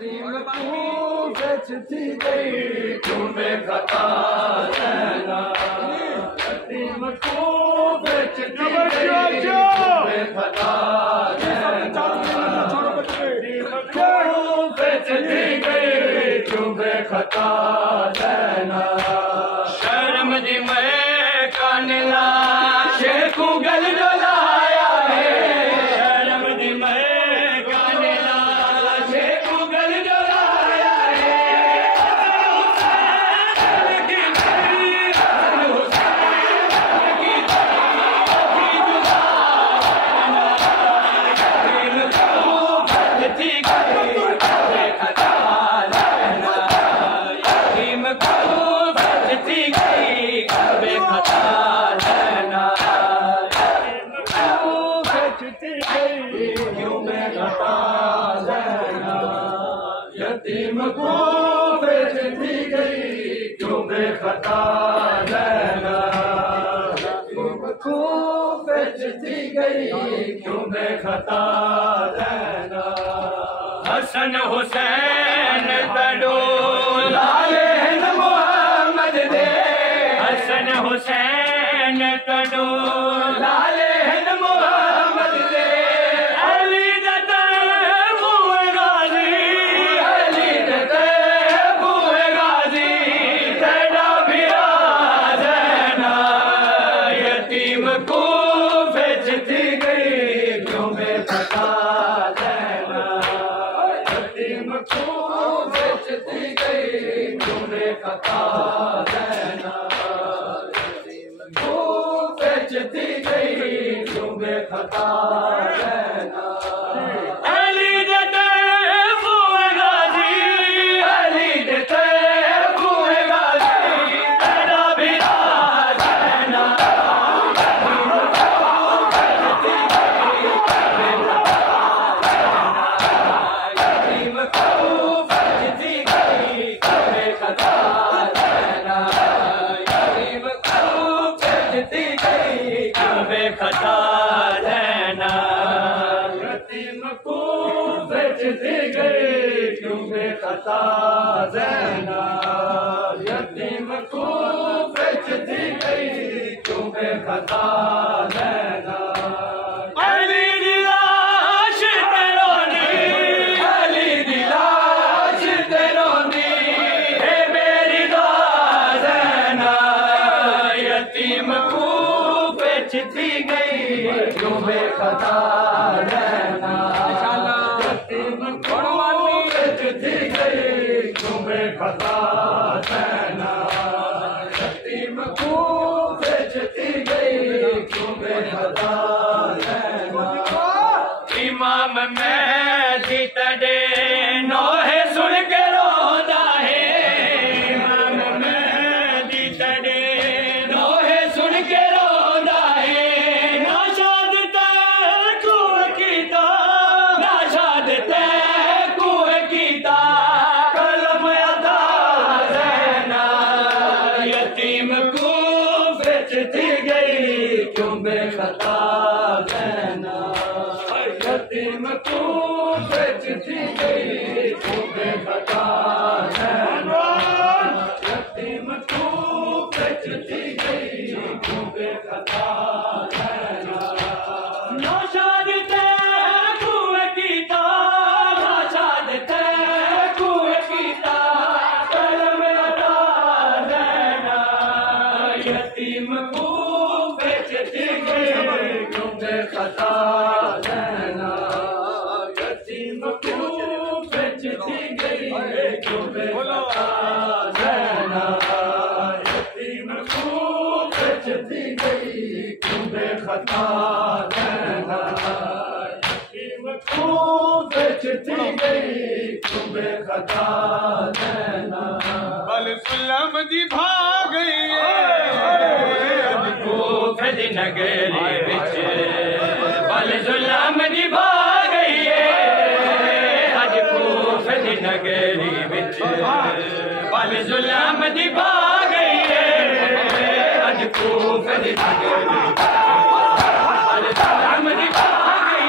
यतीम कूफे थी गई क्यों बेखता रहना, यतीम कूफे थी गई क्यों बेखता रहना, यतीम कूफे थी गई क्यों बेखता रहना। शर्म दी मैं कानला शेखू गल डोलाया है, शर्म दी मैं कानला शेखू गल डोलाया है। यतीम को बेचती गई क्यों बेखता रहना, यतीम को बेचती गई क्यों बेखता रहना। हसन हुसैन तड़ो लाले मोहम्मद दे, हसन हुसैन तड़ो लाले मोहम्मद दे। यतीम को बेचती गई क्यों बेखता रहना, यतीम को बेचती गई क्यों बेखता रहना, यतीम को बेचती गई क्यों बेखता रहना। अली देते हुए गाजी, अली देते हुए गाजी, तेरा भी राज रहना। बेखता रहना, यतीम को बेचती गई क्यों बेखता रहना, यतीम को बेचती गई क्यों बेखता रहना। अली दी लाश ते रोंदी, अली दी लाश ते रोंदी, हे मेरी दाद रहना, यतीम को बेचती गई क्यों बेखता रहना, यतीम को बेचती गई क्यों बेखता रहना, यतीम को बेचती गई क्यों बेखता रहना। इमाम मेहदी तड़े नोहे सुन के रोंदा है, इमाम मेहदी तड़े नोहे सुन के रोंदा है। नाशाद तै कुए कीता, नाशाद तै कुए कीता, कलम अदा रहना, यतीम को बेचती गई क्यों बेखता रहना, यतीम को बेचती गई क्यों बेखता रहना, यतीम को बेचती गई क्यों बेखता रहना। नाशाद तै कुए कीता, नाशाद तै कुए कीता, कलम अदा रहना, यतीम को बेचती गई क्यों बेखता रहना, यतीम को बेचती गई क्यों बेखता रहना, यतीम को बेचती गई क्यों बेखता रहना, यतीम को बेचती गई क्यों बेखता रहना। बल सुलम दी भाग गई कूफे दी नगरी विच, बल सुलम दी भाग गई अज कूफे दी नगरी विच, बल सुलम दी भाग गई अज कूफे दी नगरी विच, बल सुलम दी भाग गई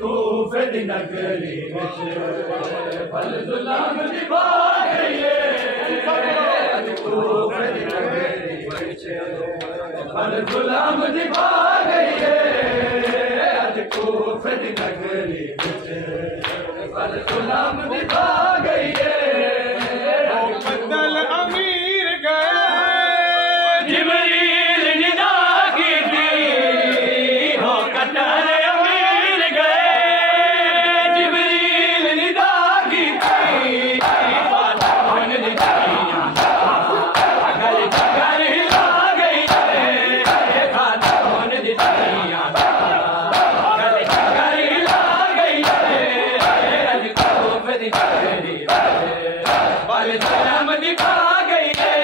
कूफे दी नगरी विच बल जुल्म निभा गई है कूफे दी नगरी विच बल जुल्म निभा गई है कूफे दी नगरी विच बल जुल्म निभा गई है बदल अमीर गए जिबरील निदा की थी हो कतर अमीर गए जिबरील निदा की थी बात कौन दिखाइया अगर चक्कर हिला गई है बात कौन दिखाइया अगर चक्कर हिला गई है अज कूफ दी नगरी बल जुल्म निभा गई है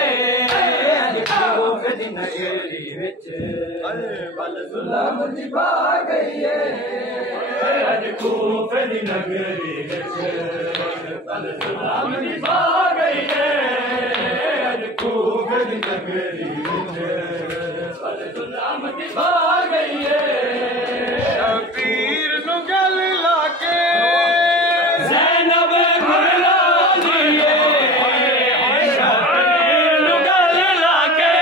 अज कूफ दी नगरी विच बल जुल्म निभा गई है अज कूफ दी नगरी विच बल जुल्म निभा गई है अज कूफ दी नगरी विच बल जुल्म निभा गई है शबीर नु गल लाके ज़ैनब घुला दिए शबीर नु गल लाके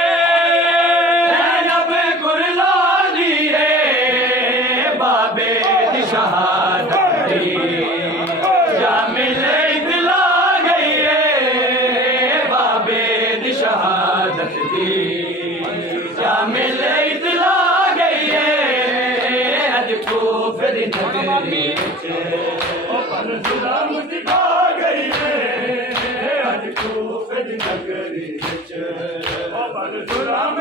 ज़ैनब घुला दिए बाबे दी शहादत दी जामिल इतला गई है बाबे दी शहादत दी जामिल इतला गई है अज कूफ दी नगरी विच बल जुल्म निभा गई है अज कूफ दी नगरी विच बल जुल्म